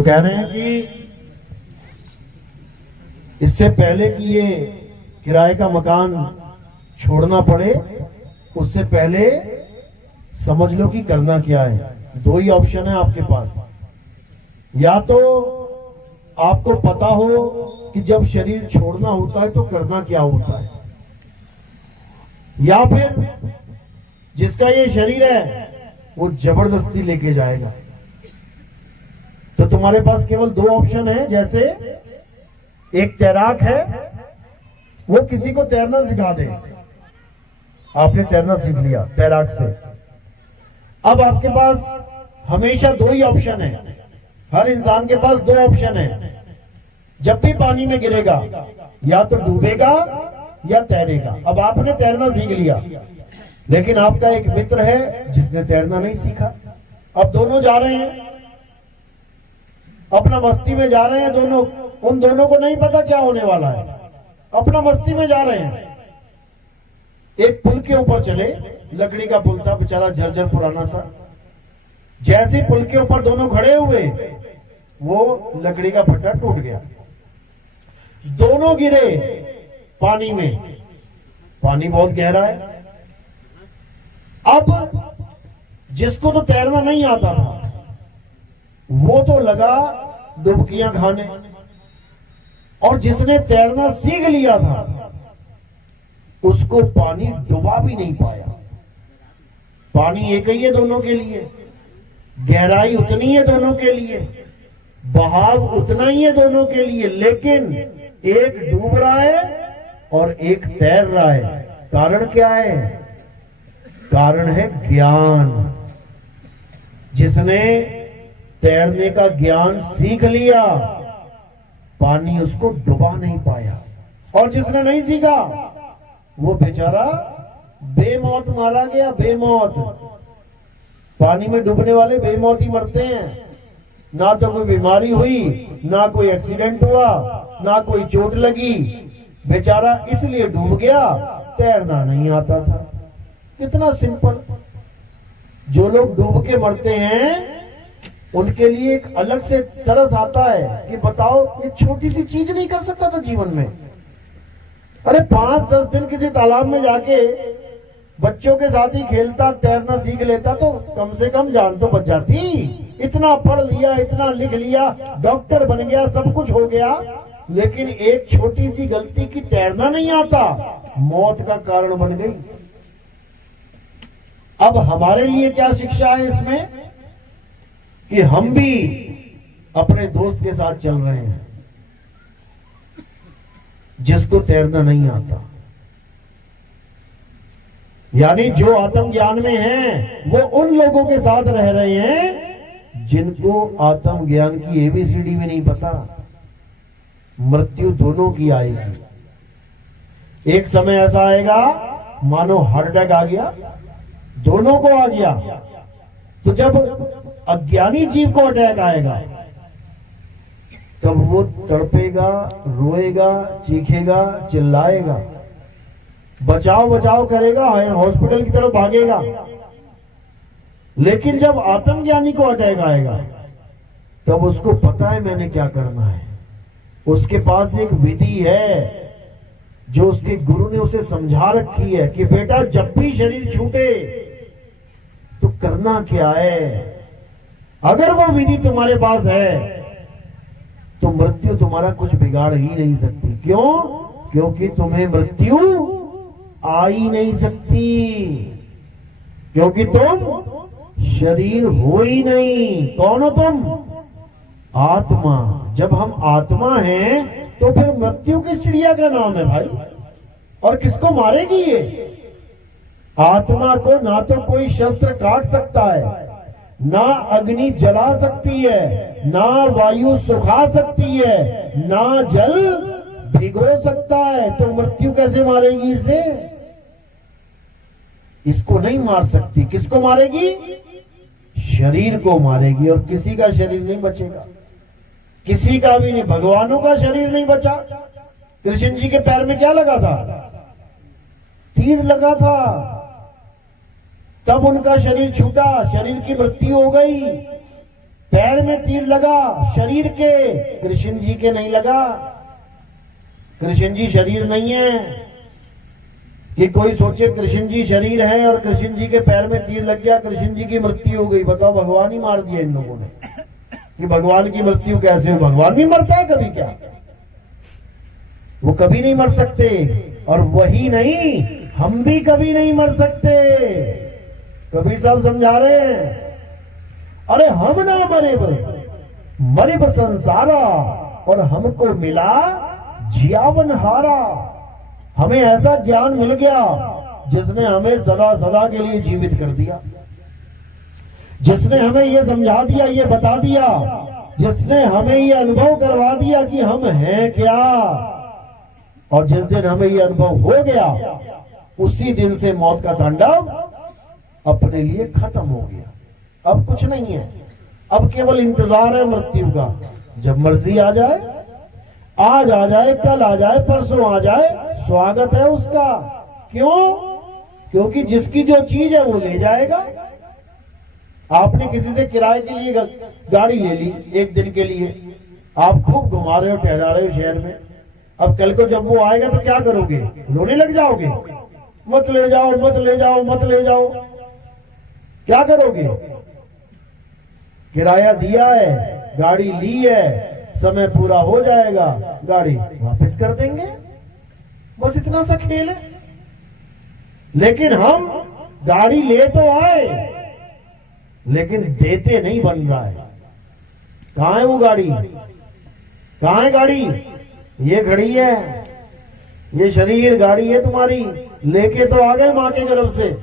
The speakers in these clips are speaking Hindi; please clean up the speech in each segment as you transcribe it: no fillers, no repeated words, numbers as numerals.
तो कह रहे हैं कि इससे पहले कि ये किराए का मकान छोड़ना पड़े, उससे पहले समझ लो कि करना क्या है। दो ही ऑप्शन है आपके पास। या तो आपको पता हो कि जब शरीर छोड़ना होता है तो करना क्या होता है, या फिर जिसका ये शरीर है वो जबरदस्ती लेके जाएगा। तो तुम्हारे पास केवल दो ऑप्शन है। जैसे एक तैराक है, वो किसी को तैरना सिखा दे। आपने तैरना सीख लिया तैराक से। अब आपके पास हमेशा दो ही ऑप्शन है। हर इंसान के पास दो ऑप्शन है। जब भी पानी में गिरेगा या तो डूबेगा या तैरेगा। अब आपने तैरना सीख लिया, लेकिन आपका एक मित्र है जिसने तैरना नहीं सीखा। अब दोनों जा रहे हैं, अपना मस्ती में जा रहे हैं दोनों। उन दोनों को नहीं पता क्या होने वाला है, अपना मस्ती में जा रहे हैं। एक पुल के ऊपर चले, लकड़ी का पुल था बेचारा, जर्जर पुराना सा। जैसे पुल के ऊपर दोनों खड़े हुए, वो लकड़ी का फट्टा टूट गया। दोनों गिरे पानी में। पानी बहुत गहरा है। अब जिसको तो तैरना नहीं आता था, वो तो लगा डुबकियां खाने, और जिसने तैरना सीख लिया था उसको पानी डुबा भी नहीं पाया। पानी एक ही है दोनों के लिए, गहराई उतनी है दोनों के लिए, बहाव उतना ही है दोनों के लिए, लेकिन एक डूब रहा है और एक तैर रहा है। कारण क्या है? कारण है ज्ञान। जिसने तैरने का ज्ञान सीख लिया, पानी उसको डुबा नहीं पाया, और जिसने नहीं सीखा वो बेचारा बेमौत मारा गया। बेमौत। पानी में डूबने वाले बेमौत ही मरते हैं। ना तो कोई बीमारी हुई, ना कोई एक्सीडेंट हुआ, ना कोई चोट लगी। बेचारा इसलिए डूब गया, तैरना नहीं आता था। कितना सिंपल। जो लोग डूब के मरते हैं उनके लिए एक अलग से तरस आता है कि बताओ, ये छोटी सी चीज नहीं कर सकता था जीवन में। अरे 5-10 दिन किसी तालाब में जाके बच्चों के साथ ही खेलता, तैरना सीख लेता तो कम से कम जान तो बच जाती। इतना पढ़ लिया, इतना लिख लिया, डॉक्टर बन गया, सब कुछ हो गया, लेकिन एक छोटी सी गलती की तैरना नहीं आता, मौत का कारण बन गई। अब हमारे लिए क्या शिक्षा है इसमें कि हम भी अपने दोस्त के साथ चल रहे हैं जिसको तैरना नहीं आता। यानी जो आत्मज्ञान में हैं, वो उन लोगों के साथ रह रहे हैं जिनको आत्मज्ञान की एबीसीडी भी नहीं पता। मृत्यु दोनों की आएगी। एक समय ऐसा आएगा मानो हार्ट अटैक आ गया, दोनों को आ गया। तो जब अज्ञानी जीव को अटैक आएगा तब वो तड़पेगा, रोएगा, चीखेगा, चिल्लाएगा, बचाव बचाव करेगा, हॉस्पिटल की तरफ भागेगा। लेकिन जब आत्मज्ञानी को अटैक आएगा तब उसको पता है मैंने क्या करना है। उसके पास एक विधि है जो उसके गुरु ने उसे समझा रखी है कि बेटा जब भी शरीर छूटे तो करना क्या है। अगर वो विधि तुम्हारे पास है तो मृत्यु तुम्हारा कुछ बिगाड़ ही नहीं सकती। क्यों? क्योंकि तुम्हें मृत्यु आ ही नहीं सकती, क्योंकि तुम शरीर हो ही नहीं। कौन हो तुम? आत्मा। जब हम आत्मा हैं तो फिर मृत्यु किस चिड़िया का नाम है भाई? और किसको मारेगी ये? आत्मा को ना तो कोई शस्त्र काट सकता है, ना अग्नि जला सकती है, ना वायु सुखा सकती है, ना जल भिगो सकता है। तो मृत्यु कैसे मारेगी इसे? इसको नहीं मार सकती। किसको मारेगी? शरीर को मारेगी। और किसी का शरीर नहीं बचेगा, किसी का भी नहीं। भगवानों का शरीर नहीं बचा। कृष्ण जी के पैर में क्या लगा था? तीर लगा था। तब उनका शरीर छूटा, शरीर की मृत्यु हो गई। पैर में तीर लगा शरीर के, कृष्ण जी के नहीं लगा। कृष्ण जी शरीर नहीं है कि कोई सोचे कृष्ण जी शरीर है और कृष्ण जी के पैर में तीर लग गया, कृष्ण जी की मृत्यु हो गई। बताओ, भगवान ही मार दिया इन लोगों ने। कि भगवान की मृत्यु कैसे हो? भगवान भी मरता है कभी क्या? वो कभी नहीं मर सकते। और वही नहीं, हम भी कभी नहीं मर सकते। कबीर साहब समझा रहे हैं, अरे हम ना मरे मरे संसारा और हमको मिला जियावन हारा। हमें ऐसा ज्ञान मिल गया जिसने हमें सदा सदा के लिए जीवित कर दिया, जिसने हमें ये समझा दिया, ये बता दिया, जिसने हमें ये अनुभव करवा दिया कि हम हैं क्या। और जिस दिन हमें ये अनुभव हो गया, उसी दिन से मौत का तांडव अपने लिए खत्म हो गया। अब कुछ नहीं है, अब केवल इंतजार है मृत्यु का। जब मर्जी आ जाए, आज आ जाए, कल आ जाए, परसों आ जाए, स्वागत है उसका। क्यों? क्योंकि जिसकी जो चीज है वो ले जाएगा। आपने किसी से किराए के लिए गाड़ी ले ली एक दिन के लिए, आप खूब घुमा रहे हो, टहला रहे हो शहर में। अब कल को जब वो आएगा तो क्या करोगे? रोने लग जाओगे, मत ले जाओ, मत ले जाओ, मत ले जाओ। क्या करोगे? किराया दिया है, गाड़ी ली है, समय पूरा हो जाएगा, गाड़ी वापस कर देंगे। बस इतना सा खेल है। लेकिन हम गाड़ी ले तो आए, लेकिन देते नहीं बन रहा है। कहां है वो गाड़ी? कहां है गाड़ी? ये खड़ी है, ये शरीर गाड़ी है तुम्हारी। लेके तो आ गए मां के गर्भ से,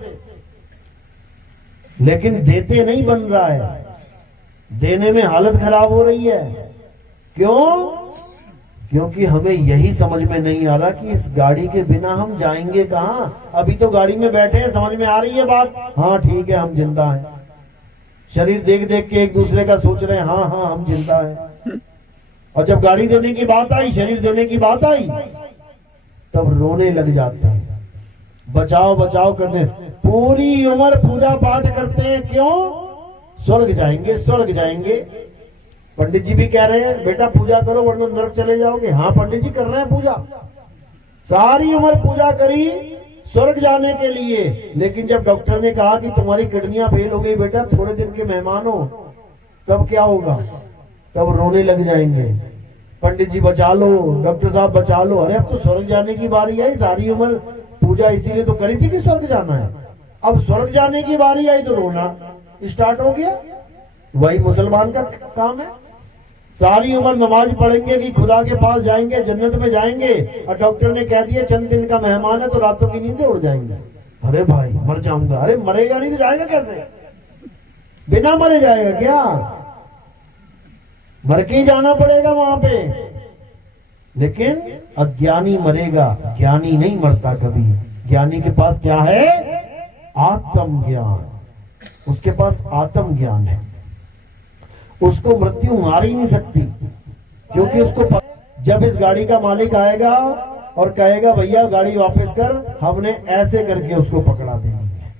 लेकिन देते नहीं बन रहा है। देने में हालत खराब हो रही है। क्यों? क्योंकि हमें यही समझ में नहीं आ रहा कि इस गाड़ी के बिना हम जाएंगे कहां। अभी तो गाड़ी में बैठे हैं, समझ में आ रही है बात। हाँ ठीक है, हम जिंदा हैं। शरीर देख देख के एक दूसरे का सोच रहे हैं, हाँ हाँ हम जिंदा हैं। और जब गाड़ी देने की बात आई, शरीर देने की बात आई, तब रोने लग जाते हैं। बचाओ बचाओ करते हैं, पूरी उम्र पूजा पाठ करते हैं। क्यों? स्वर्ग जाएंगे, स्वर्ग जाएंगे। पंडित जी भी कह रहे हैं बेटा पूजा करो वरना नरक चले जाओगे। हाँ पंडित जी कर रहे हैं पूजा, सारी उम्र पूजा करी स्वर्ग जाने के लिए। लेकिन जब डॉक्टर ने कहा कि तुम्हारी किडनियां फेल हो गई बेटा, थोड़े दिन के मेहमान हो, तब क्या होगा? तब रोने लग जाएंगे, पंडित जी बचा लो, डॉक्टर साहब बचा लो। अरे अब तो स्वर्ग जाने की बारी आई, सारी उम्र पूजा इसीलिए तो करी थी कि स्वर्ग जाना है। अब स्वर्ग जाने की बारी आई तो रोना स्टार्ट हो गया। वही मुसलमान का काम है। सारी उम्र नमाज पढ़ेंगे कि खुदा के पास जाएंगे, जन्नत में जाएंगे, और डॉक्टर ने कह दिया चंद दिन का मेहमान है तो रातों की नींदें उड़ जाएंगे। अरे भाई मर जाऊंगा। अरे मरेगा नहीं तो जाएगा कैसे? बिना मरे जाएगा क्या? मर के ही जाना पड़ेगा वहां पे। लेकिन अज्ञानी मरेगा, ज्ञानी नहीं मरता कभी। ज्ञानी के पास क्या है? आत्म ज्ञान। उसके पास आत्म ज्ञान है। उसको मृत्यु मार ही नहीं सकती, क्योंकि उसको जब इस गाड़ी का मालिक आएगा और कहेगा भैया गाड़ी वापस कर, हमने ऐसे करके उसको पकड़ा देनी है।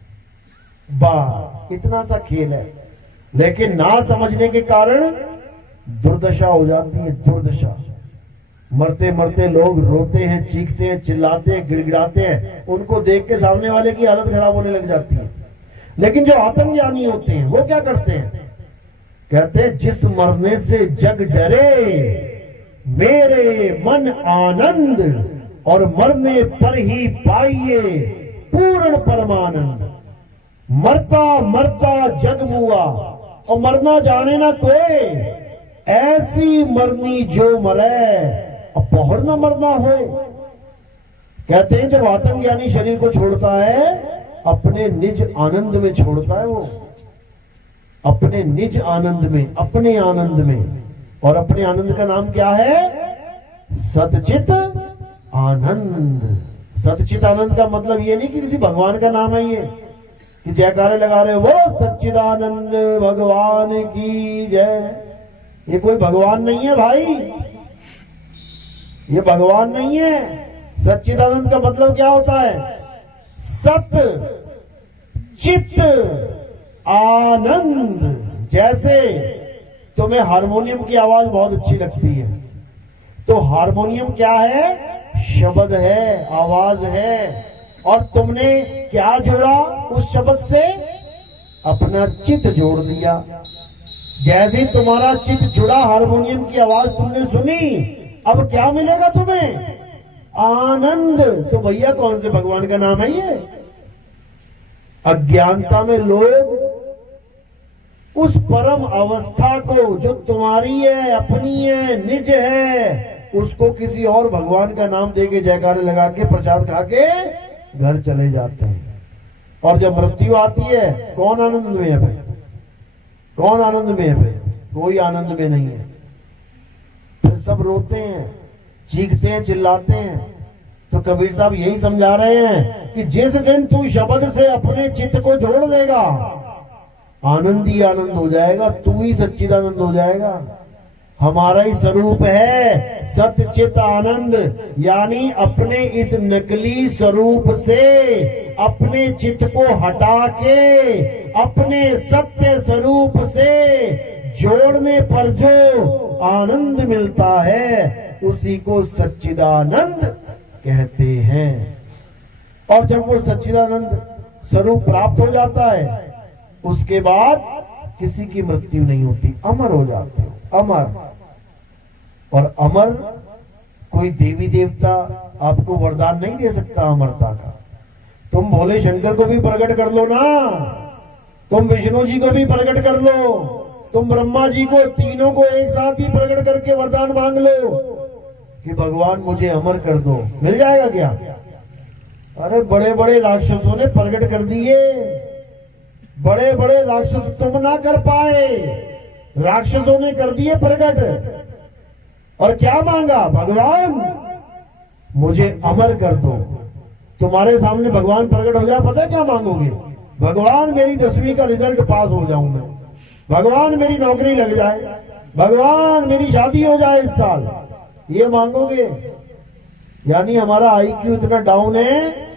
बस इतना सा खेल है। लेकिन ना समझने के कारण दुर्दशा हो जाती है, दुर्दशा। मरते मरते लोग रोते हैं, चीखते हैं, चिल्लाते हैं, गिड़गिड़ाते हैं। उनको देख के सामने वाले की हालत खराब होने लग जाती है। लेकिन जो आत्मज्ञानी होते हैं वो क्या करते हैं? कहते हैं जिस मरने से जग डरे मेरे मन आनंद, और मरने पर ही पाइए पूर्ण परमानंद। मरता मरता जग मुआ, और मरना जाने ना कोई, ऐसी मरनी जो मरे अब पौहर न मरना हो। कहते हैं जब आत्मज्ञानी शरीर को छोड़ता है, अपने निज आनंद में छोड़ता है वो, अपने निज आनंद में, अपने आनंद में। और अपने आनंद का नाम क्या है? सतचित आनंद। सतचित आनंद का मतलब ये नहीं कि किसी भगवान का नाम है ये कि जयकारे लगा रहे वो सच्चिदानंद भगवान की जय। ये कोई भगवान नहीं है भाई, ये भगवान नहीं है। सच्चिदानंद का मतलब क्या होता है? सत चित आनंद। जैसे तुम्हें हारमोनियम की आवाज बहुत अच्छी लगती है, तो हारमोनियम क्या है? शब्द है, आवाज है। और तुमने क्या जोड़ा उस शब्द से? अपना चित्त जोड़ दिया। जैसे तुम्हारा चित्त जुड़ा, हारमोनियम की आवाज तुमने सुनी, अब क्या मिलेगा तुम्हें? आनंद। तो भैया कौन से भगवान का नाम है ये? अज्ञानता में लोग उस परम अवस्था को जो तुम्हारी है, अपनी है, निज है, उसको किसी और भगवान का नाम देके जयकारे लगा के प्रसाद खा के घर चले जाते हैं। और जब मृत्यु आती है, कौन आनंद में है भाई? कौन आनंद में है भाई? कोई आनंद में नहीं है। फिर सब रोते हैं, चीखते हैं, चिल्लाते हैं। तो कबीर साहब यही समझा रहे हैं कि जिस दिन तू शब्द से अपने चित्त को जोड़ देगा, आनंद ही आनंद हो जाएगा, तू ही सच्चिदानंद हो जाएगा। हमारा ही स्वरूप है सत्य चित आनंद। यानी अपने इस नकली स्वरूप से अपने चित्त को हटा के अपने सत्य स्वरूप से जोड़ने पर जो आनंद मिलता है, उसी को सच्चिदानंद कहते हैं। और जब वो सच्चिदानंद स्वरूप प्राप्त हो जाता है, उसके बाद किसी की मृत्यु नहीं होती, अमर हो जाते हो, अमर। और अमर कोई देवी देवता आपको वरदान नहीं दे सकता अमरता का। तुम भोले शंकर को भी प्रकट कर लो ना, तुम विष्णु जी को भी प्रकट कर लो, तुम ब्रह्मा जी को, तीनों को एक साथ भी प्रकट करके वरदान मांग लो कि भगवान मुझे अमर कर दो, मिल जाएगा क्या? अरे बड़े बड़े राक्षसों ने प्रकट कर दिए, बड़े बड़े राक्षस, तुम ना कर पाए, राक्षसों ने कर दिए प्रकट। और क्या मांगा? भगवान मुझे अमर कर दो। तुम्हारे सामने भगवान प्रकट हो जाए, पता है क्या मांगोगे? भगवान मेरी 10वीं का रिजल्ट पास हो जाऊं मैं, भगवान मेरी नौकरी लग जाए, भगवान मेरी शादी हो जाए इस साल, ये मांगोगे। यानी हमारा आईक्यू इतना डाउन है,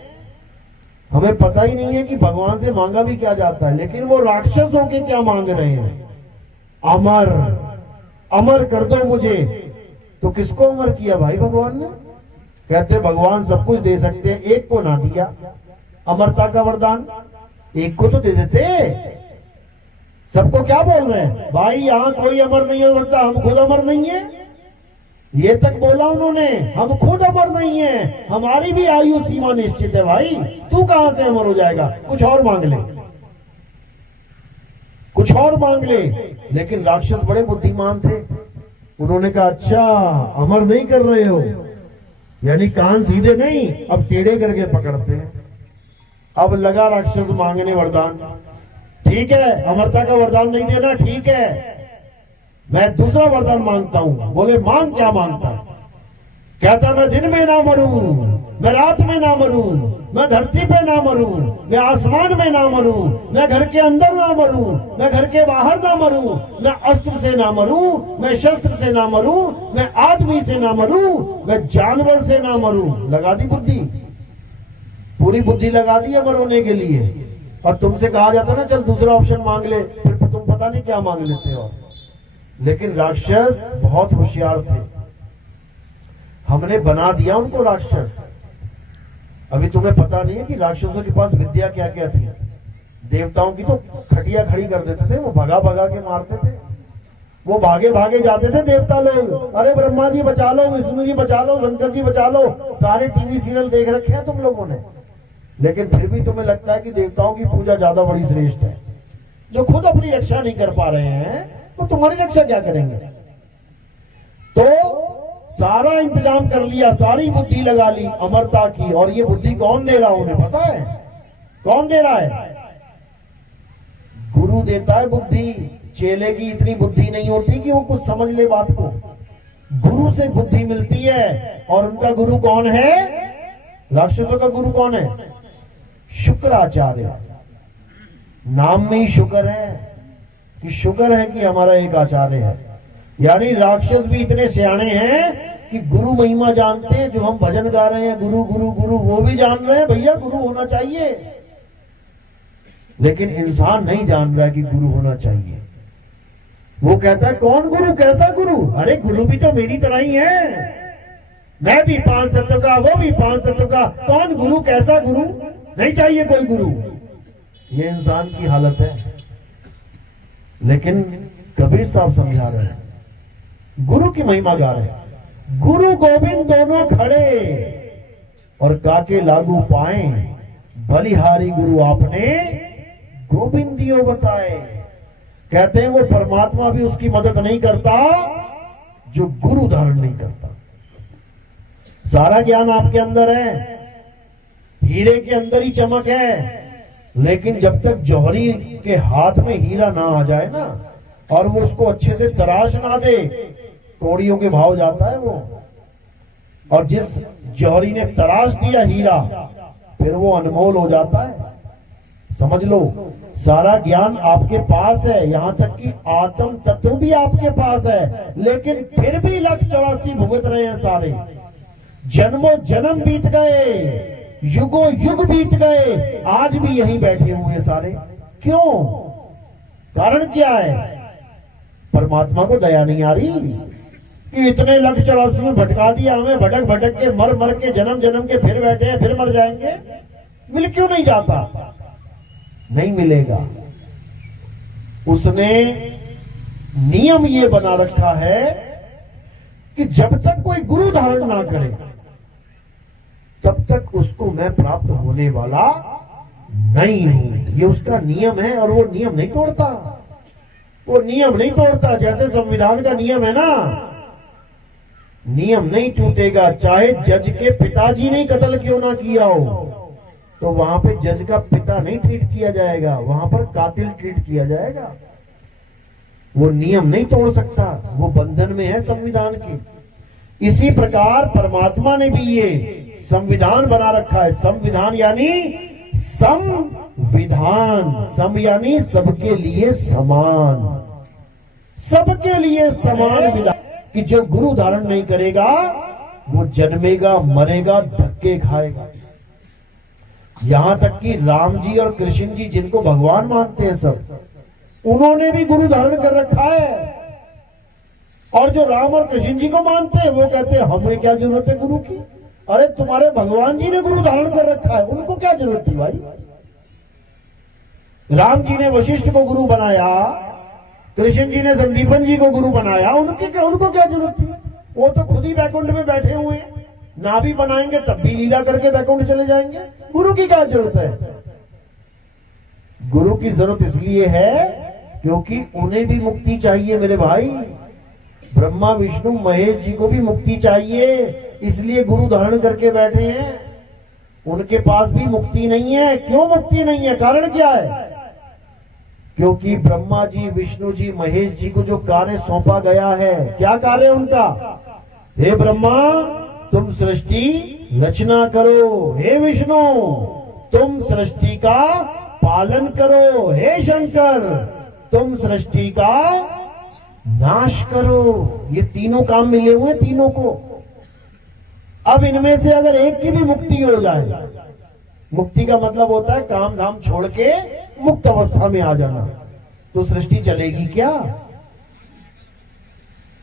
हमें पता ही नहीं है कि भगवान से मांगा भी क्या जाता है। लेकिन वो राक्षस होके क्या मांग रहे हैं? अमर, अमर कर दो मुझे। तो किसको अमर किया भाई भगवान ने? कहते भगवान सब कुछ दे सकते हैं, एक को ना दिया अमरता का वरदान, एक को तो दे देते। सबको क्या बोल रहे हैं? भाई यहाँ कोई अमर नहीं हो सकता, हम खुद अमर नहीं है, ये तक बोला उन्होंने, हम खुद अमर नहीं है, हमारी भी आयु सीमा निश्चित है। भाई तू कहां से अमर हो जाएगा? कुछ और मांग ले, कुछ और मांग ले। लेकिन राक्षस बड़े बुद्धिमान थे, उन्होंने कहा अच्छा अमर नहीं कर रहे हो, यानी कान सीधे नहीं, अब टेढ़े करके पकड़ते हैं। अब लगा राक्षस मांगने वरदान, ठीक है अमरता का वरदान नहीं देना, ठीक है मैं दूसरा वरदान मांगता हूं। बोले मांग, क्या मांगता? कहता मैं दिन में ना मरूं, मैं रात में ना मरूं, मैं धरती पे ना मरूं, मैं आसमान में ना मरूं, मैं घर के अंदर ना मरूं, मैं घर के बाहर ना मरूं, मैं अस्त्र से ना मरूं, मैं शस्त्र से ना मरूं, मैं आदमी से ना मरूं, मैं जानवर से ना मरूं। लगा दी बुद्धि, पूरी बुद्धि लगा दी अमर होने के लिए। और तुमसे कहा जाता ना चल दूसरा ऑप्शन मांग ले, फिर तो तुम पता नहीं क्या मांग लेते हो। लेकिन राक्षस बहुत होशियार थे, हमने बना दिया उनको राक्षस। अभी तुम्हें पता नहीं है कि राक्षसों के पास विद्या क्या क्या थी। देवताओं की तो खटिया खड़ी कर देते थे, वो भगा भगा के मारते थे, वो भागे भागे जाते थे देवता लोग। अरे ब्रह्मा जी बचा लो, विष्णु जी बचा लो, शंकर जी बचा लो, सारे टीवी सीरियल देख रखे हैं तुम लोगों ने। लेकिन फिर भी तुम्हें लगता है कि देवताओं की पूजा ज्यादा बड़ी श्रेष्ठ है। जो खुद अपनी रक्षा नहीं कर पा रहे हैं वो तुम्हारी रक्षा क्या करेंगे? तो सारा इंतजाम कर लिया, सारी बुद्धि लगा ली अमरता की। और ये बुद्धि कौन दे रहा है उन्हें पता है? कौन दे रहा है? गुरु देता है बुद्धि। चेले की इतनी बुद्धि नहीं होती कि वो कुछ समझ ले बात को। गुरु से बुद्धि मिलती है। और उनका गुरु कौन है? राक्षसों का गुरु कौन है? शुक्राचार्य। नाम में ही शुक्र है कि शुक्र है कि हमारा एक आचार्य है। यानी राक्षस भी इतने सियाणे हैं कि गुरु महिमा जानते हैं। जो हम भजन गा रहे हैं गुरु गुरु गुरु, वो भी जान रहे हैं भैया गुरु होना चाहिए। लेकिन इंसान नहीं जान रहा है कि गुरु होना चाहिए। वो कहता है कौन गुरु, कैसा गुरु? अरे गुरु भी तो मेरी तरह ही है, मैं भी 5 तत्व का, वो भी 5 तत्व का, कौन गुरु, कैसा गुरु? नहीं चाहिए कोई गुरु। ये इंसान की हालत है। लेकिन कबीर साहब समझा रहे हैं, गुरु की महिमा गा रहे हैं। गुरु गोविंद दोनों खड़े और काके लागू पाए, बलिहारी गुरु आपने गोविंदियो बताए। कहते हैं वो परमात्मा भी उसकी मदद नहीं करता जो गुरु धारण नहीं करता। सारा ज्ञान आपके अंदर है, हीरे के अंदर ही चमक है, लेकिन जब तक जौहरी के हाथ में हीरा ना आ जाए ना, और वो उसको अच्छे से तराश ना दे, कौड़ियों के भाव जाता है वो। और जिस जौहरी ने तराश दिया हीरा, फिर वो अनमोल हो जाता है। समझ लो, सारा ज्ञान आपके पास है, यहां तक कि आत्म तत्व भी आपके पास है, लेकिन फिर भी 184 भुगत रहे हैं सारे। जन्मों जन्म बीत गए, युगों युग बीत गए, आज भी यहीं बैठे हुए सारे। क्यों? कारण क्या है? परमात्मा को दया नहीं आ रही कि इतने 184 में भटका दिया हमें, भटक भटक के मर मर के जन्म जन्म के फिर बैठे हैं, फिर मर जाएंगे। मिल क्यों नहीं जाता? नहीं मिलेगा। उसने नियम ये बना रखा है कि जब तक कोई गुरु धारण ना करे, तब तक उसको मैं प्राप्त होने वाला नहीं हूं। ये उसका नियम है, और वो नियम नहीं तोड़ता। वो नियम नहीं तोड़ता। जैसे संविधान का नियम है ना, नियम नहीं टूटेगा। चाहे जज के पिताजी ने कत्ल क्यों ना किया हो, तो वहां पे जज का पिता नहीं ट्रीट किया जाएगा, वहां पर कातिल ट्रीट किया जाएगा। वो नियम नहीं तोड़ सकता, वो बंधन में है संविधान के। इसी प्रकार परमात्मा ने भी ये संविधान बना रखा है। संविधान यानी संविधान, सम यानी सबके लिए समान, सबके लिए समान विधान। कि जो गुरु धारण नहीं करेगा वो जन्मेगा, मरेगा, धक्के खाएगा। यहां तक कि राम जी और कृष्ण जी, जिनको भगवान मानते हैं सब, उन्होंने भी गुरु धारण कर रखा है। और जो राम और कृष्ण जी को मानते हैं वो कहते हैं हमें क्या जरूरत है गुरु की? अरे तुम्हारे भगवान जी ने गुरु धारण कर रखा है, उनको क्या जरूरत थी भाई? राम जी ने वशिष्ठ को गुरु बनाया, कृष्ण जी ने संदीपन जी को गुरु बनाया, उनको क्या जरूरत थी? वो तो खुद ही बैकुंठ में बैठे हुए हैं, ना भी बनाएंगे तब भी लीला करके बैकुंठ चले जाएंगे। गुरु की क्या जरूरत है? गुरु की जरूरत इसलिए है क्योंकि उन्हें भी मुक्ति चाहिए मेरे भाई। ब्रह्मा विष्णु महेश जी को भी मुक्ति चाहिए, इसलिए गुरु धारण करके बैठे हैं। उनके पास भी मुक्ति नहीं है। क्यों मुक्ति नहीं है? कारण क्या है? क्योंकि ब्रह्मा जी, विष्णु जी, महेश जी को जो कार्य सौंपा गया है, क्या कार्य उनका? हे ब्रह्मा तुम सृष्टि रचना करो, हे विष्णु तुम सृष्टि का पालन करो, हे शंकर तुम सृष्टि का नाश करो। ये तीनों काम मिले हुए तीनों को। अब इनमें से अगर एक की भी मुक्ति हो जाए, मुक्ति का मतलब होता है काम धाम छोड़ के मुक्त अवस्था में आ जाना, तो सृष्टि चलेगी क्या?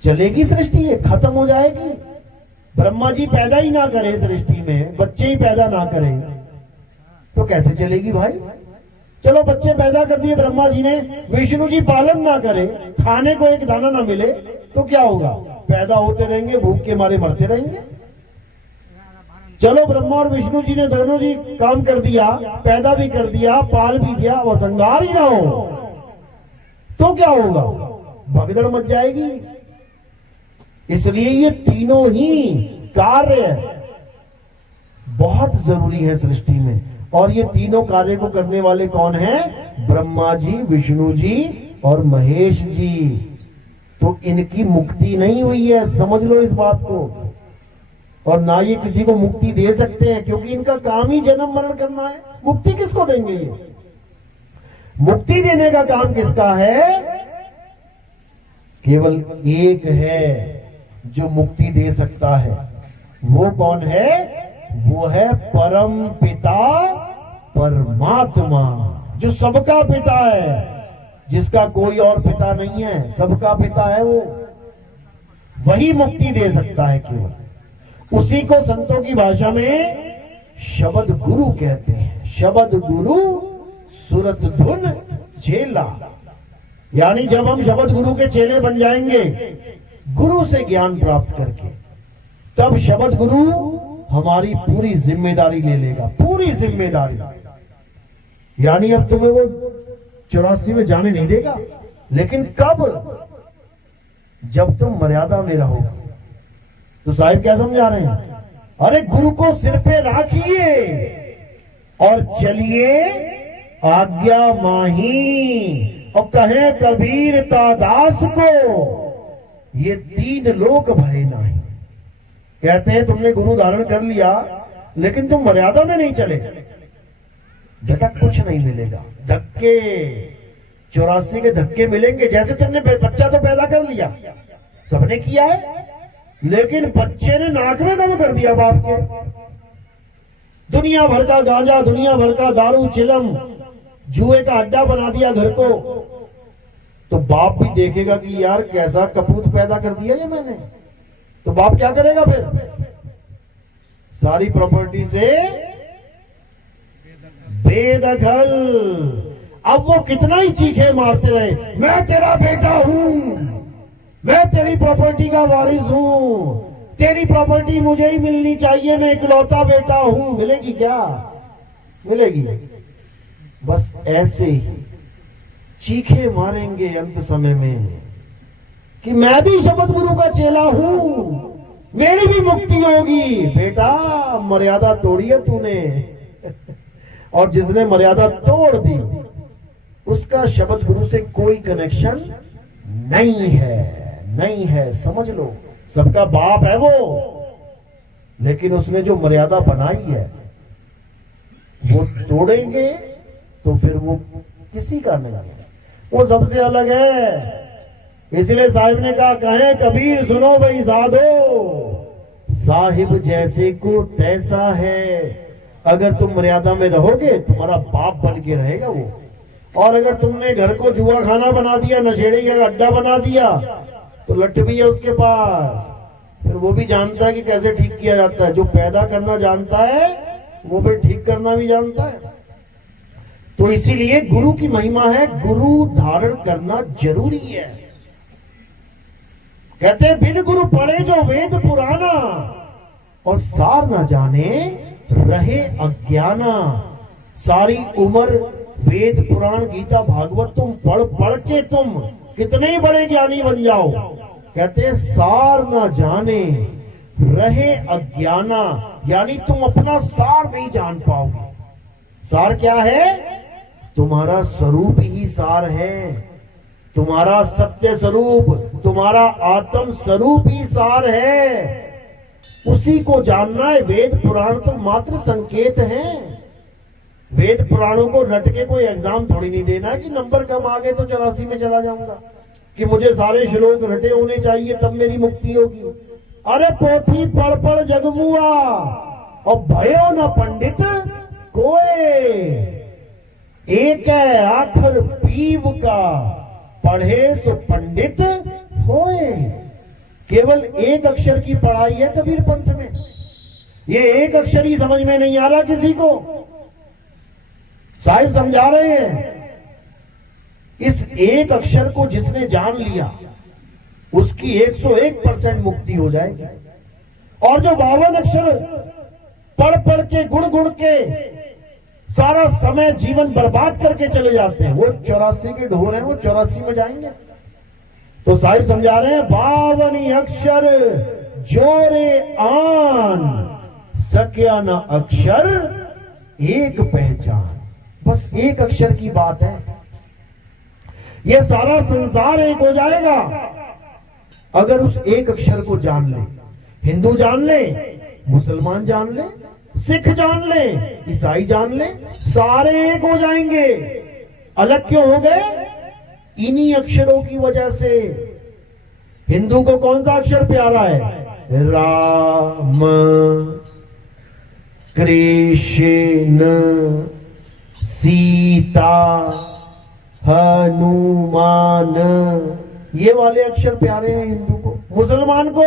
चलेगी सृष्टि? ये खत्म हो जाएगी। ब्रह्मा जी पैदा ही ना करें सृष्टि में, बच्चे ही पैदा ना करें, तो कैसे चलेगी भाई? चलो बच्चे पैदा कर दिए ब्रह्मा जी ने, विष्णु जी पालन ना करें, खाने को एक दाना ना मिले, तो क्या होगा? पैदा होते रहेंगे, भूख के मारे मरते रहेंगे। चलो ब्रह्मा और विष्णु जी ने दोनों जी काम कर दिया, पैदा भी कर दिया, पाल भी दिया, वो संगार ही ना हो, तो क्या होगा? भगदड़ मच जाएगी। इसलिए ये तीनों ही कार्य बहुत जरूरी है सृष्टि में। और ये तीनों कार्य को करने वाले कौन हैं? ब्रह्मा जी, विष्णु जी और महेश जी। तो इनकी मुक्ति नहीं हुई है, समझ लो इस बात को। और ना ये किसी को मुक्ति दे सकते हैं, क्योंकि इनका काम ही जन्म मरण करना है। मुक्ति किसको देंगे ये? मुक्ति देने का काम किसका है? केवल एक है जो मुक्ति दे सकता है। वो कौन है? वो है परम पिता परमात्मा, जो सबका पिता है। जिसका कोई और पिता नहीं है, सबका पिता है वो, वही मुक्ति दे सकता है केवल। उसी को संतों की भाषा में शब्द गुरु कहते हैं। शब्द गुरु सुरत धुन चेला, यानी जब हम शब्द गुरु के चेले बन जाएंगे गुरु से ज्ञान प्राप्त करके, तब शब्द गुरु हमारी पूरी जिम्मेदारी ले लेगा, पूरी जिम्मेदारी। यानी अब तुम्हें वो 84 में जाने नहीं देगा, लेकिन कब? जब तुम मर्यादा में रहोगे। तो साहिब क्या समझा रहे हैं? अरे गुरु को सिर पे राखिए और चलिए आज्ञा माही, और कहे कबीर दास को ये 3 लोक भय नहीं। कहते हैं तुमने गुरु धारण कर लिया लेकिन तुम मर्यादा में नहीं चले, बेटा कुछ नहीं मिलेगा। धक्के 84 के धक्के मिलेंगे। जैसे तुमने बच्चा तो पैदा कर लिया, सबने किया है, लेकिन बच्चे ने नाक में दम कर दिया बाप के। दुनिया भर का गांजा, दुनिया भर का दारू, चिलम, जुए का अड्डा बना दिया घर को। तो बाप भी देखेगा कि यार कैसा कपूत पैदा कर दिया ये मैंने। तो बाप क्या करेगा फिर? सारी प्रॉपर्टी से बेदखल। अब वो कितना ही चीखे मारते रहे, मैं तेरा बेटा हूं, मैं तेरी प्रॉपर्टी का वारिस हूं, तेरी प्रॉपर्टी मुझे ही मिलनी चाहिए, मैं इकलौता बेटा हूं। मिलेगी क्या? मिलेगी? बस ऐसे ही चीखे मारेंगे अंत समय में कि मैं भी शब्द गुरु का चेला हूं, मेरी भी मुक्ति होगी। बेटा मर्यादा तोड़ी है तूने और जिसने मर्यादा तोड़ दी उसका शब्द गुरु से कोई कनेक्शन नहीं है, नहीं है। समझ लो, सबका बाप है वो, लेकिन उसने जो मर्यादा बनाई है वो तोड़ेंगे तो फिर वो किसी का नहीं है, वो सबसे अलग है। इसलिए साहिब ने कहा, कहे कबीर सुनो भाई साधो, साहिब जैसे को तैसा है। अगर तुम मर्यादा में रहोगे तुम्हारा बाप बन के रहेगा वो, और अगर तुमने घर को जुआ खाना बना दिया, नशेड़ी का अड्डा बना दिया, तो लट भी है उसके पास, फिर वो भी जानता है कि कैसे ठीक किया जाता है। जो पैदा करना जानता है वो भी ठीक करना भी जानता है। तो इसीलिए गुरु की महिमा है, गुरु धारण करना जरूरी है। कहते हैं बिन गुरु पढ़े जो वेद पुराना, और सार ना जाने रहे अज्ञाना। सारी उम्र वेद पुराण गीता भागवत तुम पढ़ पढ़ के तुम कितने ही बड़े ज्ञानी बन जाओ, कहते सार ना जाने रहे अज्ञाना, यानी तुम अपना सार नहीं जान पाओगे। सार क्या है? तुम्हारा स्वरूप ही सार है, तुम्हारा सत्य स्वरूप, तुम्हारा आत्म स्वरूप ही सार है। उसी को जानना है। वेद पुराण तो मात्र संकेत हैं। वेद पुराणों को रट के कोई एग्जाम थोड़ी नहीं देना है कि नंबर कम आ गए तो 84 में चला जाऊंगा, कि मुझे सारे श्लोक रटे होने चाहिए तब मेरी मुक्ति होगी। अरे पोथी पढ़ पढ़ जगमुआ, और भयो न पंडित कोई, एक है आखर पीव का, पढ़े सो पंडित होए। केवल एक अक्षर की पढ़ाई है कबीर पंथ में। ये एक अक्षर ही समझ में नहीं आ रहा किसी को। साहिब समझा रहे हैं, इस एक अक्षर को जिसने जान लिया उसकी 101% मुक्ति हो जाएगी। और जो 52 अक्षर पढ़ पढ़ के गुण गुण के सारा समय जीवन बर्बाद करके चले जाते हैं, वो 84 के ढोर हैं, वो 84 में जाएंगे। तो साहिब समझा रहे हैं, 52 अक्षर जोरे आन, सक्या न अक्षर एक पहचान। बस एक अक्षर की बात है, ये सारा संसार एक हो जाएगा अगर उस एक अक्षर को जान ले। हिंदू जान ले, मुसलमान जान ले, सिख जान ले, ईसाई जान ले, सारे एक हो जाएंगे। अलग क्यों हो गए? इन्हीं अक्षरों की वजह से। हिंदू को कौन सा अक्षर प्यारा है? राम, कृष्ण, सीता, हनुमान, ये वाले अक्षर प्यारे हैं हिंदू को। मुसलमान को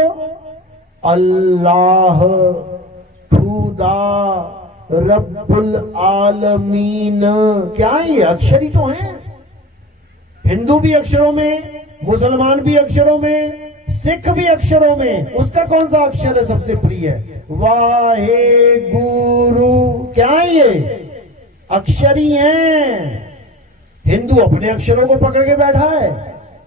अल्लाह, खुदा, रब्बुल आलमीन। क्या ये अक्षर ही तो हैं। हिंदू भी अक्षरों में, मुसलमान भी अक्षरों में, सिख भी अक्षरों में। उसका कौन सा अक्षर है सबसे प्रिय? वाहे गुरु। क्या है ये? अक्षर ही हैं। हिंदू अपने अक्षरों को पकड़ के बैठा है,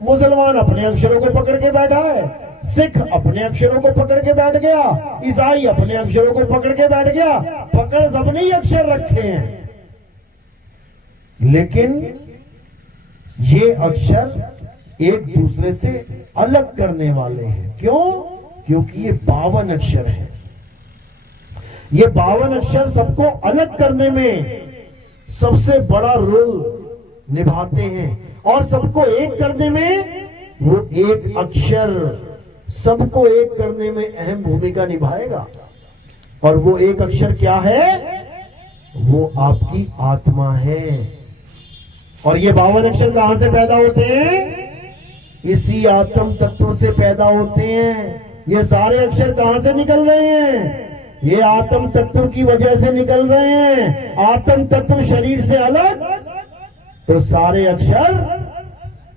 मुसलमान अपने अक्षरों को पकड़ के बैठा है, सिख अपने अक्षरों को पकड़ के बैठ गया, ईसाई अपने अक्षरों को पकड़ के बैठ गया। पकड़ सबने ही अक्षर रखे हैं, लेकिन ये अक्षर एक दूसरे से अलग करने वाले हैं। क्यों? क्योंकि ये 52 अक्षर है। ये 52 अक्षर सबको अलग करने में सबसे बड़ा रोल निभाते हैं, और सबको एक करने में वो एक अक्षर सबको एक करने में अहम भूमिका निभाएगा। और वो एक अक्षर क्या है? वो आपकी आत्मा है। और ये 52 अक्षर कहां से पैदा होते हैं? इसी आत्म तत्व से पैदा होते हैं। ये सारे अक्षर कहां से निकल रहे हैं? ये आत्म तत्व की वजह से निकल रहे हैं। आत्म तत्व शरीर से अलग तो सारे अक्षर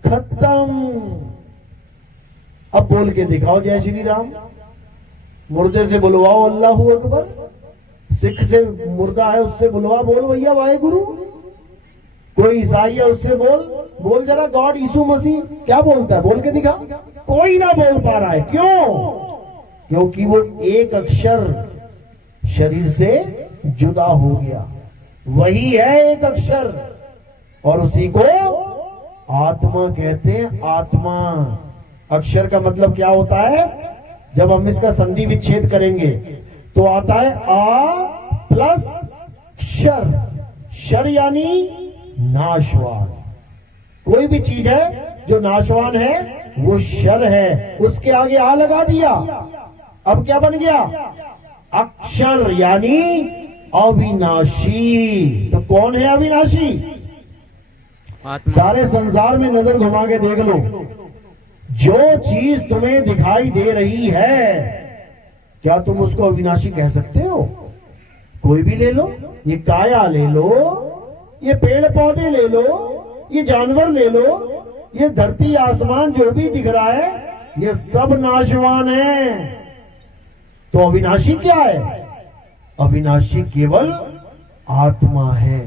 खत्म। अब बोल के दिखाओ जय श्री राम। मुर्दे से बुलवाओ अल्लाहू अकबर। सिख से मुर्दा है उससे बुलवा, बोल भैया वाहेगुरु। कोई ईसाई है उससे बोल जरा गॉड यीशु मसीह। क्या बोलता है? बोल के दिखा। कोई ना बोल पा रहा है। क्यों? क्योंकि वो एक अक्षर शरीर से जुदा हो गया। वही है एक अक्षर, और उसी को आत्मा कहते हैं। आत्मा अक्षर का मतलब क्या होता है? जब हम इसका संधि विच्छेद करेंगे तो आता है आ प्लस शर। शर यानी नाशवान। कोई भी चीज है जो नाशवान है वो शर है। उसके आगे आ लगा दिया, अब क्या बन गया? अक्षर यानी अविनाशी। तो कौन है अविनाशी? सारे संसार में नजर घुमा के देख लो, जो चीज तुम्हें दिखाई दे रही है, क्या तुम उसको अविनाशी कह सकते हो? कोई भी ले लो, ये काया ले लो, ये पेड़ पौधे ले लो, ये जानवर ले लो, ये धरती आसमान जो भी दिख रहा है, ये सब नाशवान है। तो अविनाशी क्या है? अविनाशी केवल आत्मा है।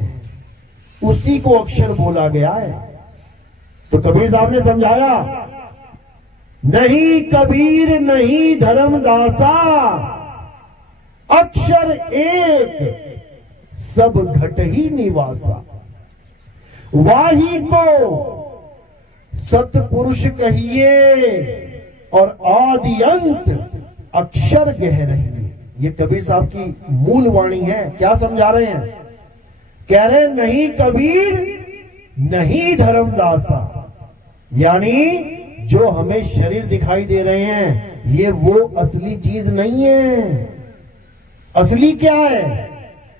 उसी को अक्षर बोला गया है। तो कबीर साहब ने समझाया, नहीं कबीर नहीं धर्मदासा, अक्षर एक सब घट ही निवासा। वाही को सतपुरुष कहिए और आदि अंत अक्षर गह रहिए। ये कबीर साहब की मूल वाणी है। क्या समझा रहे हैं? कह रहे नहीं कबीर नहीं धर्मदासा, यानी जो हमें शरीर दिखाई दे रहे हैं ये वो असली चीज नहीं है। असली क्या है?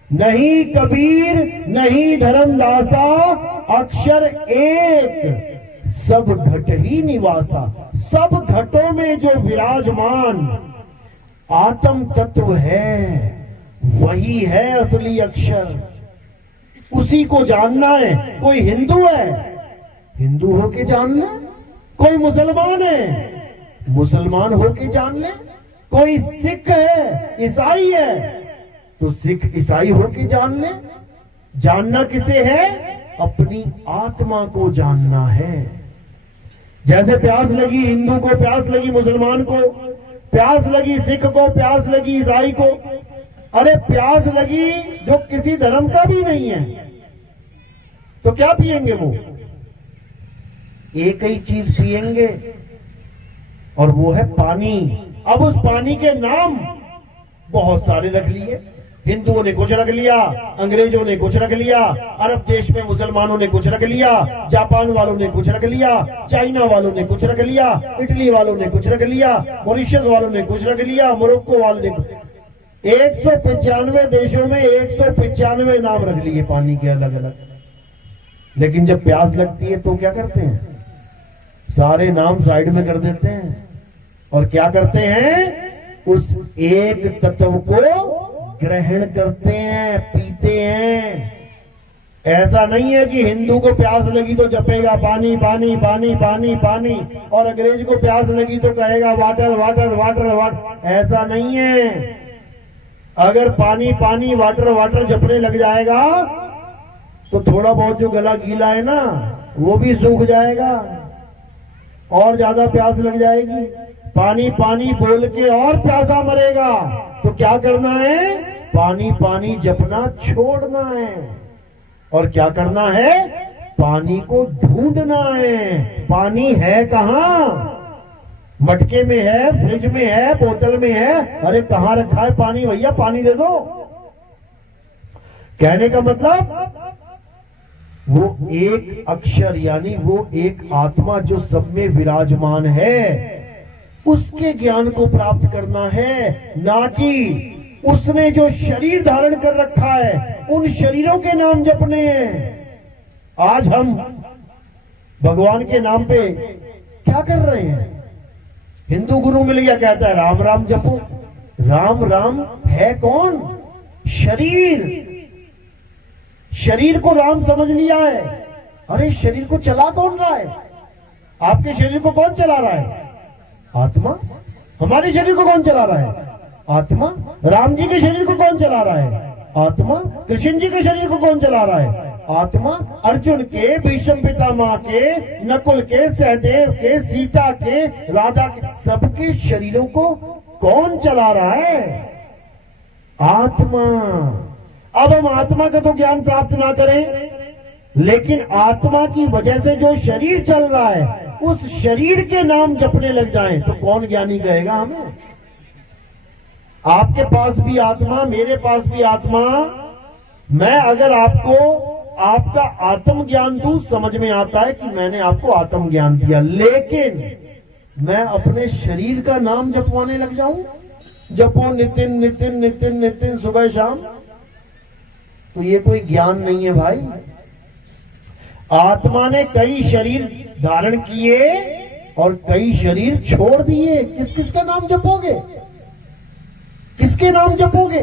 नहीं कबीर नहीं धर्मदासा, अक्षर एक सब घट ही निवासा। सब घटों में जो विराजमान आत्म तत्व है वही है असली अक्षर। उसी को जानना है। कोई हिंदू है, हिंदू होके जान ले। कोई मुसलमान है, मुसलमान होके जान ले। कोई सिख है, ईसाई है, तो सिख ईसाई होके जान ले। जानना किसे है? अपनी आत्मा को जानना है। जैसे प्यास लगी हिंदू को, प्यास लगी मुसलमान को, प्यास लगी सिख को, प्यास लगी ईसाई को। अरे प्यास लगी जो किसी धर्म का भी नहीं है तो क्या पिएंगे? वो एक ही चीज पिएंगे और वो है पानी। अब उस पानी के नाम बहुत सारे रख लिए। हिंदुओं ने कुछ रख लिया, अंग्रेजों ने कुछ रख लिया, अरब देश में मुसलमानों ने कुछ रख लिया, जापान वालों ने कुछ रख लिया, चाइना वालों ने कुछ रख लिया, इटली वालों ने कुछ रख लिया, मॉरिशस वालों ने कुछ रख लिया, मोरक्को वालों ने 195 देशों में 195 नाम रख लिए पानी के अलग अलग। लेकिन जब प्यास लगती है तो क्या करते हैं? सारे नाम साइड में कर देते हैं और क्या करते हैं? उस एक तत्व को ग्रहण करते हैं, पीते हैं। ऐसा नहीं है कि हिंदू को प्यास लगी तो जपेगा पानी पानी पानी पानी पानी, और अंग्रेज को प्यास लगी तो कहेगा वाटर वाटर वाटर वाटर। ऐसा नहीं है। अगर पानी पानी वाटर वाटर जपने लग जाएगा तो थोड़ा बहुत जो गला गीला है ना वो भी सूख जाएगा और ज्यादा प्यास लग जाएगी। पानी पानी बोल के और प्यासा मरेगा। तो क्या करना है? पानी पानी जपना छोड़ना है। और क्या करना है? पानी को ढूंढना है। पानी है कहां? मटके में है, फ्रिज में है, बोतल में है। अरे कहां रखा है पानी? भैया पानी दे दो। कहने का मतलब वो एक अक्षर यानी वो एक आत्मा जो सब में विराजमान है उसके ज्ञान को प्राप्त करना है, ना कि उसने जो शरीर धारण कर रखा है उन शरीरों के नाम जपने हैं। आज हम भगवान के नाम पे क्या कर रहे हैं? हिंदू गुरु मिल गया, कहता है राम राम जपो। राम राम है कौन? शरीर। शरीर को राम समझ लिया है। अरे शरीर को चला कौन रहा है? आपके शरीर को कौन चला रहा है? आत्मा। हमारे शरीर को कौन चला रहा है? आत्मा। राम जी के शरीर को कौन चला रहा है? आत्मा। कृष्ण जी के शरीर को कौन चला रहा है? आत्मा। अर्जुन के, भीष्म पितामह के, नकुल के, सहदेव के, सीता के, राधा के, सबके शरीरों को कौन चला रहा है? आत्मा। अब हम आत्मा का तो ज्ञान प्राप्त ना करें, लेकिन आत्मा की वजह से जो शरीर चल रहा है उस शरीर के नाम जपने लग जाएं तो कौन ज्ञानी कहेगा हमें? आपके पास भी आत्मा, मेरे पास भी आत्मा। मैं अगर आपको आपका आत्म ज्ञान दूं, समझ में आता है कि मैंने आपको आत्म ज्ञान दिया, लेकिन मैं अपने शरीर का नाम जपवाने लग जाऊं, जपो नितिन नितिन नितिन नितिन सुबह शाम, तो ये कोई ज्ञान नहीं है भाई। आत्मा ने कई शरीर धारण किए और कई शरीर छोड़ दिए। किस किस का नाम जपोगे? किसके नाम जपोगे?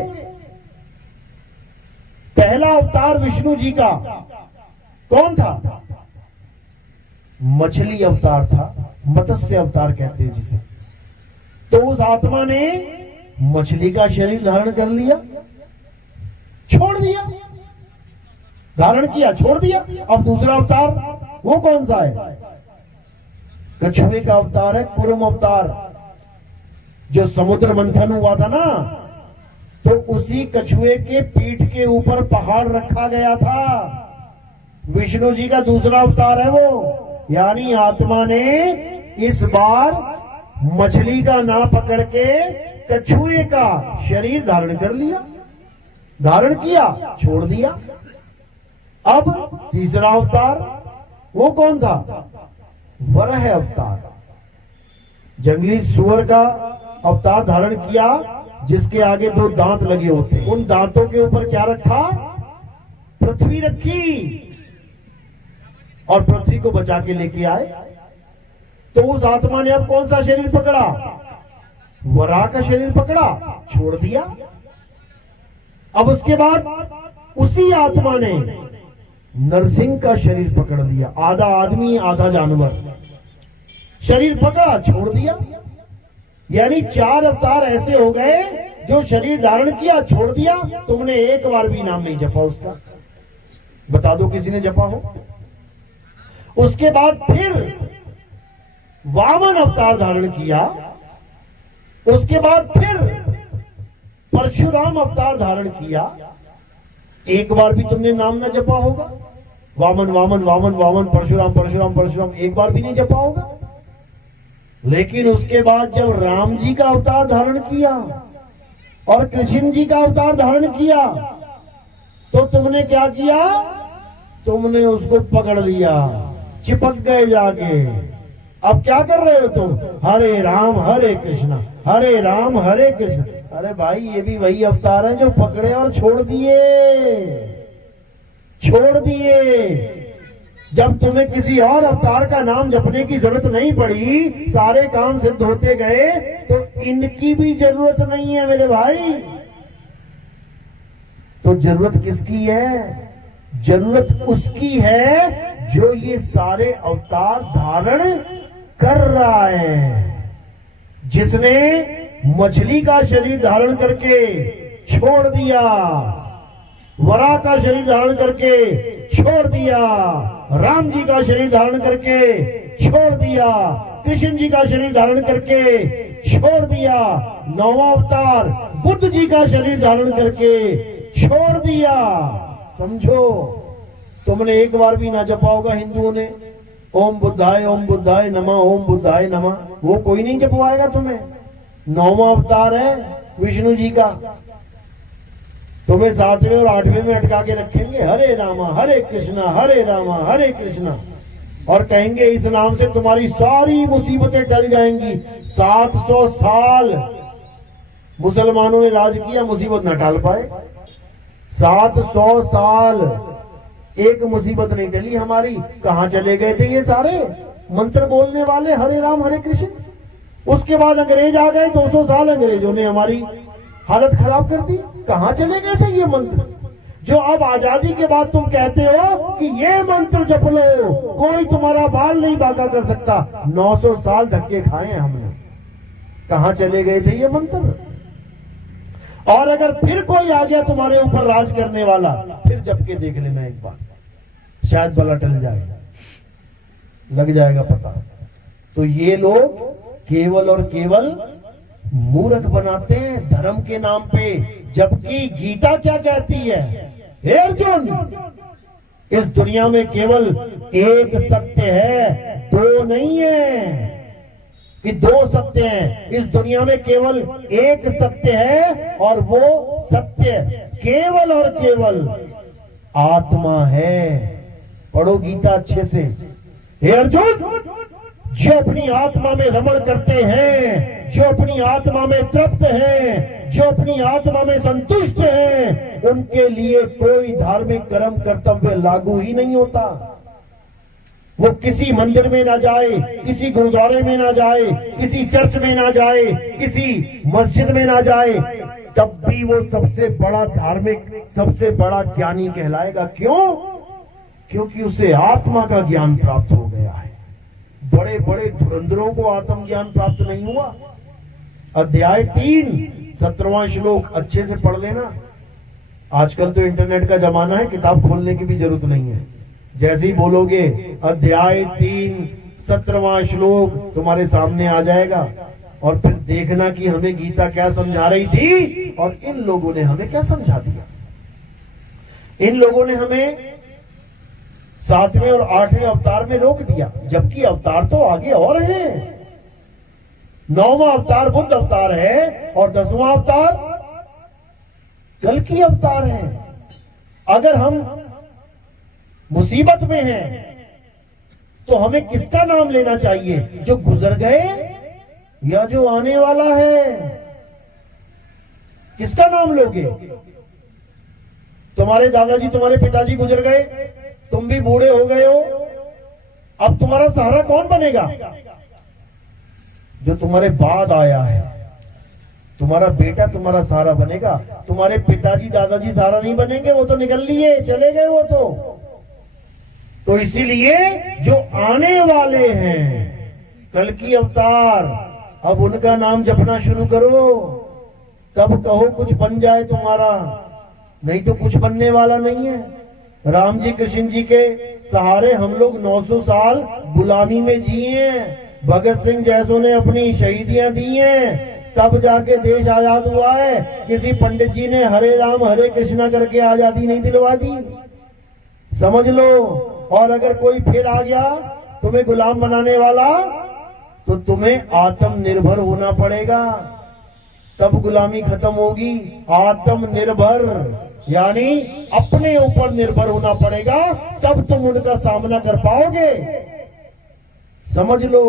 पहला अवतार विष्णु जी का कौन था? मछली अवतार था, मत्स्य अवतार कहते हैं जिसे। तो उस आत्मा ने मछली का शरीर धारण कर लिया, छोड़ दिया, धारण किया, छोड़ दिया। अब दूसरा अवतार वो कौन सा है? कछुए का अवतार है, कुर्म अवतार। जो समुद्र मंथन हुआ था ना, तो उसी कछुए के पीठ के ऊपर पहाड़ रखा गया था। विष्णु जी का दूसरा अवतार है वो। यानी आत्मा ने इस बार मछली का ना पकड़ के कछुए का शरीर धारण कर लिया, धारण किया, छोड़ दिया। अब तीसरा अवतार वो कौन था? वराह अवतार। जंगली सुअर का अवतार धारण किया, जिसके आगे 2 दांत लगे होते। उन दांतों के ऊपर क्या रखा? पृथ्वी रखी, और पृथ्वी को बचा के लेके आए। तो उस आत्मा ने अब कौन सा शरीर पकड़ा? वराह का शरीर पकड़ा, छोड़ दिया। अब उसके बाद उसी आत्मा ने नरसिंह का शरीर पकड़ लिया। आधा आदमी आधा जानवर, शरीर पकड़ा, छोड़ दिया। यानी 4 अवतार ऐसे हो गए जो शरीर धारण किया, छोड़ दिया। तुमने एक बार भी नाम नहीं जपा उसका। बता दो किसी ने जपा हो? उसके बाद फिर वामन अवतार धारण किया। उसके बाद फिर परशुराम अवतार धारण किया। एक बार भी तुमने नाम ना जपा होगा। वामन वामन वामन वामन, परशुराम परशुराम परशुराम, एक बार भी नहीं जपा होगा। लेकिन उसके बाद जब राम जी का अवतार धारण किया और कृष्ण जी का अवतार धारण किया, तो तुमने क्या किया? तुमने उसको पकड़ लिया, चिपक गए जाके। अब क्या कर रहे हो तुम? हरे राम हरे कृष्णा, हरे राम हरे कृष्णा। अरे भाई, ये भी वही अवतार है जो पकड़े और छोड़ दिए, छोड़ दिए। जब तुम्हें किसी और अवतार का नाम जपने की जरूरत नहीं पड़ी, सारे काम सिद्ध होते गए, तो इनकी भी जरूरत नहीं है मेरे भाई। तो जरूरत किसकी है? जरूरत उसकी है जो ये सारे अवतार धारण कर रहा है। जिसने मछली का शरीर धारण करके छोड़ दिया, वराह का शरीर धारण करके छोड़ दिया, राम जी का शरीर धारण करके छोड़ दिया, कृष्ण जी का शरीर धारण करके छोड़ दिया, नौवां अवतार बुद्ध जी का शरीर धारण करके छोड़ दिया। समझो, तुमने एक बार भी ना जपा होगा हिंदुओं ने ओम बुद्धाय नमः, ओम बुद्धाय नमः, वो कोई नहीं जपवाएगा तुम्हें। नौवां अवतार है विष्णु जी का, तुम्हें 7वें और 8वें में अटका के रखेंगे, हरे रामा हरे कृष्णा हरे रामा हरे कृष्णा, और कहेंगे इस नाम से तुम्हारी सारी मुसीबतें टल जाएंगी। 700 साल मुसलमानों ने राज किया, मुसीबत न टाल पाए। 700 साल एक मुसीबत नहीं टली हमारी। कहां चले गए थे ये सारे मंत्र बोलने वाले, हरे राम हरे कृष्ण? उसके बाद अंग्रेज आ गए, 200 साल अंग्रेजों ने हमारी हालत खराब कर दी। कहां चले गए थे ये मंत्र जो अब आजादी के बाद तुम कहते हो कि ये मंत्र जप लो, कोई तुम्हारा बाल नहीं बांका कर सकता। 900 साल धक्के खाए हमने, कहां चले गए थे ये मंत्र? और अगर फिर कोई आ गया तुम्हारे ऊपर राज करने वाला, फिर जप के देख लेना एक बार, शायद बला टल जाएगा, लग जाएगा पता। तो ये लोग केवल और केवल मूर्ख बनाते हैं धर्म के नाम पे, जबकि गीता क्या कहती है? हे अर्जुन, इस दुनिया में केवल एक सत्य है, दो नहीं है कि दो सत्य हैं। इस दुनिया में केवल एक सत्य है, और वो सत्य केवल और केवल आत्मा है। पढ़ो गीता अच्छे से। हे अर्जुन, जो अपनी आत्मा में रमण करते हैं, जो अपनी आत्मा में तृप्त हैं, जो अपनी आत्मा में संतुष्ट हैं, उनके लिए कोई धार्मिक कर्म कर्तव्य लागू ही नहीं होता। वो किसी मंदिर में ना जाए, किसी गुरुद्वारे में ना जाए, किसी चर्च में ना जाए, किसी मस्जिद में ना जाए, तब भी वो सबसे बड़ा धार्मिक, सबसे बड़ा ज्ञानी कहलाएगा। क्यों? क्योंकि उसे आत्मा का ज्ञान प्राप्त हो गया है। बड़े बड़े धुरंधरों को आत्मज्ञान प्राप्त नहीं हुआ। अध्याय 3 17वां श्लोक अच्छे से पढ़ लेना। आजकल तो इंटरनेट का जमाना है, किताब खोलने की भी जरूरत नहीं है। जैसे ही बोलोगे अध्याय 3 17वां श्लोक तुम्हारे सामने आ जाएगा, और फिर देखना कि हमें गीता क्या समझा रही थी और इन लोगों ने हमें क्या समझा दिया। इन लोगों ने हमें 7वें और 8वें अवतार में रोक दिया, जबकि अवतार तो आगे और हैं। 9वां अवतार बुद्ध अवतार है, और 10वां अवतार कल्कि अवतार है। अगर हम मुसीबत में हैं, तो हमें किसका नाम लेना चाहिए? जो गुजर गए या जो आने वाला है? किसका नाम लोगे? तुम्हारे दादाजी, तुम्हारे पिताजी गुजर गए, तुम भी बूढ़े हो गए हो, अब तुम्हारा सहारा कौन बनेगा? जो तुम्हारे बाद आया है, तुम्हारा बेटा तुम्हारा सहारा बनेगा। तुम्हारे पिताजी दादाजी सहारा नहीं बनेंगे, वो तो निकल लिए, चले गए वो तो इसीलिए जो आने वाले हैं कल्कि अवतार, अब उनका नाम जपना शुरू करो, तब कहो कुछ बन जाए तुम्हारा, नहीं तो कुछ बनने वाला नहीं है। राम जी कृष्ण जी के सहारे हम लोग 900 साल गुलामी में जिए हैं। भगत सिंह जैसों ने अपनी शहीदियां दी हैं, तब जाके देश आजाद हुआ है। किसी पंडित जी ने हरे राम हरे कृष्णा करके आजादी नहीं दिलवा दी, समझ लो। और अगर कोई फिर आ गया तुम्हें गुलाम बनाने वाला, तो तुम्हें आत्मनिर्भर होना पड़ेगा, तब गुलामी खत्म होगी। आत्मनिर्भर यानी अपने ऊपर निर्भर होना पड़ेगा, तब तुम उनका सामना कर पाओगे, समझ लो।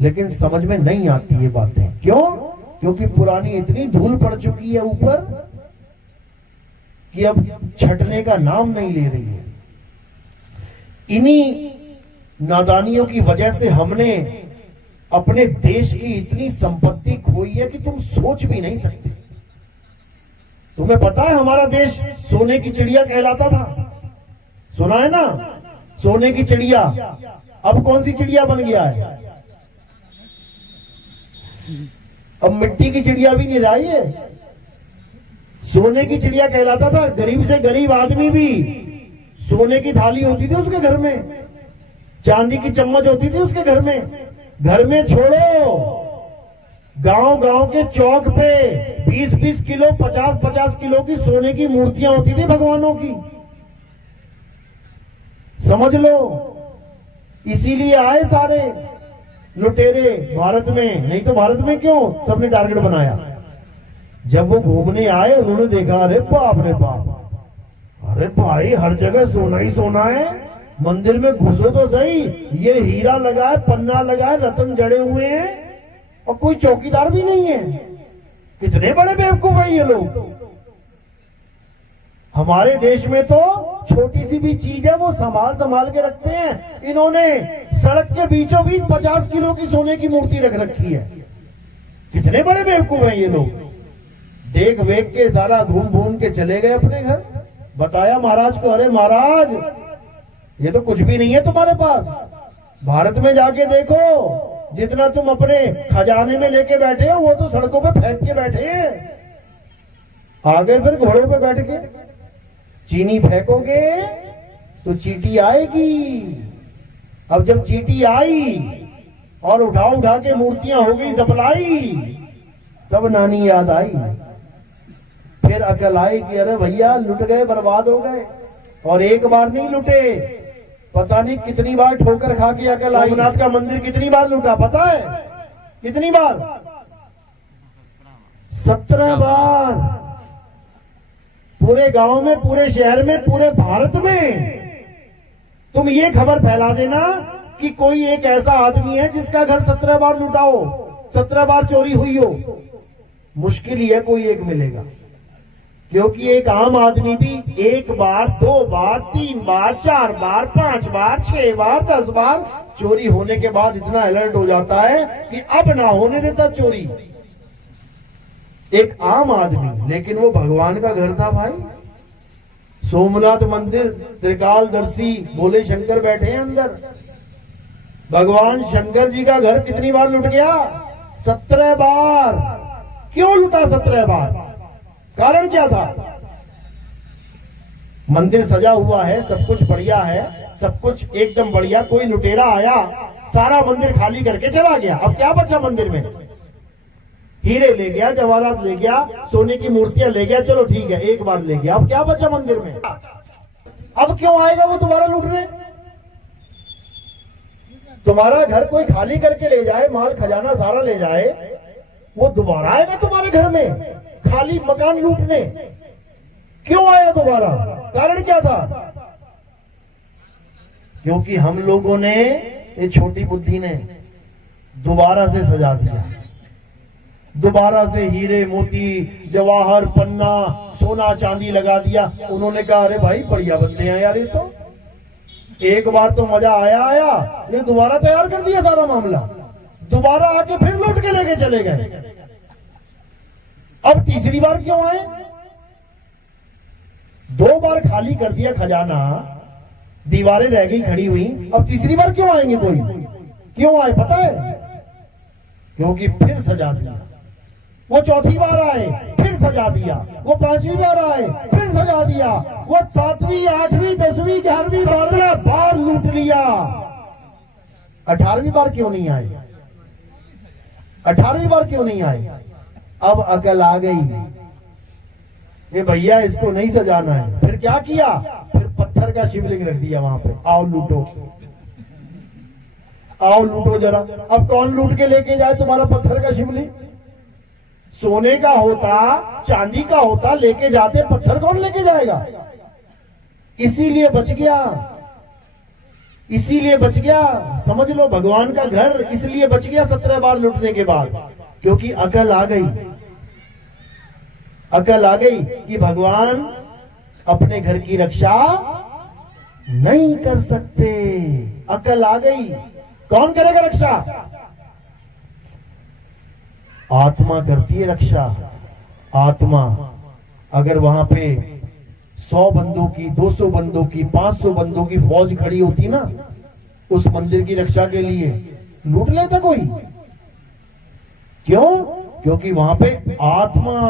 लेकिन समझ में नहीं आती ये बातें, क्यों? क्योंकि पुरानी इतनी धूल पड़ चुकी है ऊपर कि अब छटने का नाम नहीं ले रही है। इन्हीं नादानियों की वजह से हमने अपने देश की इतनी संपत्ति खोई है कि तुम सोच भी नहीं सकते। तुम्हें पता है हमारा देश सोने की चिड़िया कहलाता था, सुना है ना, सोने की चिड़िया। अब कौन सी चिड़िया बन गया है? अब मिट्टी की चिड़िया भी नहीं रही है, सोने की चिड़िया कहलाता था। गरीब से गरीब आदमी भी सोने की थाली होती थी उसके घर में, चांदी की चम्मच होती थी उसके घर में। घर में छोड़ो, गांव गांव के चौक पे 20-20 किलो 50-50 किलो की सोने की मूर्तियां होती थी भगवानों की, समझ लो। इसीलिए आए सारे लुटेरे भारत में, नहीं तो भारत में क्यों सबने टारगेट बनाया। जब वो घूमने आए उन्होंने देखा, अरे बाप रे बाप, अरे भाई हर जगह सोना ही सोना है, मंदिर में घुसो तो सही, ये हीरा लगा है, पन्ना लगा है, रतन जड़े हुए हैं और कोई चौकीदार भी नहीं है। कितने बड़े बेवकूफ हैं ये लोग। हमारे देश में तो छोटी सी भी चीज है वो संभाल संभाल के रखते हैं, इन्होंने सड़क के बीचों बीच 50 किलो की सोने की मूर्ति रख रखी है। कितने बड़े बेवकूफ हैं ये लोग। देख वेख के सारा घूम घूम के चले गए अपने घर। बताया महाराज को, अरे महाराज ये तो कुछ भी नहीं है तुम्हारे पास, भारत में जाके देखो, जितना तुम अपने खजाने में लेके बैठे हो वो तो सड़कों पे फेंक के बैठे हैं। आगे फिर घोड़ों पे बैठ के चीनी फेंकोगे तो चींटी आएगी। अब जब चींटी आई और उठा उठा के मूर्तियां हो गई सप्लाई, तब नानी याद आई। फिर अकल आई कि अरे भैया लुट गए, बर्बाद हो गए। और एक बार नहीं लुटे, पता नहीं कितनी बार ठोकर खा के अकल आई। सोमनाथ का मंदिर कितनी बार लूटा पता है? कितनी बार? 17 बार। पूरे गांव में, पूरे शहर में, पूरे भारत में। तुम ये खबर फैला देना कि कोई एक ऐसा आदमी है जिसका घर 17 बार लूटा हो, 17 बार चोरी हुई हो। मुश्किल ही है कोई एक मिलेगा, क्योंकि एक आम आदमी भी 1 बार, 2 बार, 3 बार, 4 बार, 5 बार, 6 बार, 10 बार चोरी होने के बाद इतना अलर्ट हो जाता है कि अब ना होने देता चोरी। एक आम आदमी, लेकिन वो भगवान का घर था भाई। सोमनाथ मंदिर, त्रिकालदर्शी भोले शंकर बैठे हैं अंदर। भगवान शंकर जी का घर कितनी बार लुट गया? 17 बार। क्यों लुटा 17 बार? कारण क्या था? मंदिर सजा हुआ है, सब कुछ बढ़िया है, सब कुछ एकदम बढ़िया। कोई लुटेरा आया, सारा मंदिर खाली करके चला गया। अब क्या बचा मंदिर में? हीरे ले गया, जवाहरात ले गया, सोने की मूर्तियां ले गया, चलो ठीक है एक बार ले गया। अब क्या बचा मंदिर में? अब क्यों आएगा वो दोबारा लूटने? तुम्हारा घर कोई खाली करके ले जाए, माल खजाना सारा ले जाए, वो दोबारा आएगा तुम्हारे घर में खाली मकान लूटने? क्यों आया दोबारा? कारण क्या था? क्योंकि हम लोगों ने, ये छोटी बुद्धि ने दोबारा से सजा दिया, दोबारा से हीरे मोती जवाहर पन्ना सोना चांदी लगा दिया। उन्होंने कहा अरे भाई बढ़िया बनते हैं यार, ये तो एक बार तो मजा आया, ये दोबारा तैयार कर दिया सारा मामला, दोबारा आके फिर लूट के लेके चले गए। अब तीसरी बार क्यों आए? 2 बार खाली कर दिया खजाना, दीवारें रह गई खड़ी हुई, अब तीसरी बार क्यों आएंगे? कोई क्यों आए पता है? क्योंकि फिर सजा दिया। वो चौथी बार आए, फिर सजा दिया। वो 5वीं बार आए, फिर सजा दिया। वो 7वीं 8वीं 10वीं 11वीं 12 बार लूट लिया। 18वीं बार क्यों नहीं आए? 18वीं बार क्यों नहीं आए? अब अकल आ गई, ये भैया इसको नहीं सजाना है। फिर क्या किया? फिर पत्थर का शिवलिंग रख दिया वहां पे, आओ लूटो, आओ लूटो जरा। अब कौन लूट के लेके जाए तुम्हारा पत्थर का शिवलिंग? सोने का होता, चांदी का होता, लेके जाते, पत्थर कौन लेके जाएगा? इसीलिए बच गया, इसीलिए बच गया। समझ लो भगवान का घर इसलिए बच गया 17 बार लूटने के बाद, क्योंकि अकल आ गई। अकल आ गई कि भगवान अपने घर की रक्षा नहीं कर सकते। अकल आ गई, कौन करेगा रक्षा? आत्मा करती है रक्षा। आत्मा अगर वहां पे 100 बंदों की, 200 बंदों की, 500 बंदों की फौज खड़ी होती ना उस मंदिर की रक्षा के लिए, लूट लेता कोई? क्यों? क्योंकि वहां पे आत्मा